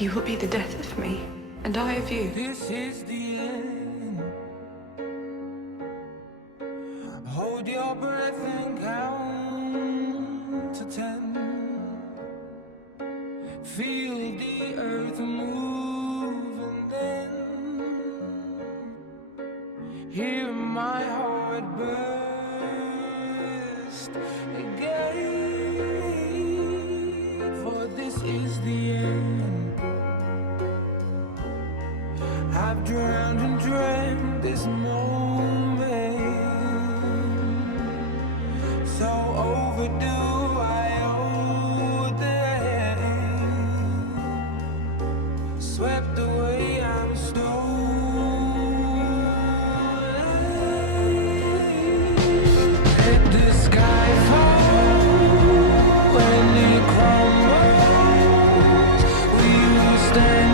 You will be the death of me, and I of you. This is the end. Hold your breath and count to 10. Feel the earth move and then hear my heart burst again. For this is the end. I've drowned and dreamt this moment, so overdue I owe them. Swept away, I'm stolen. Let the sky fall when it crumbles. We will stand.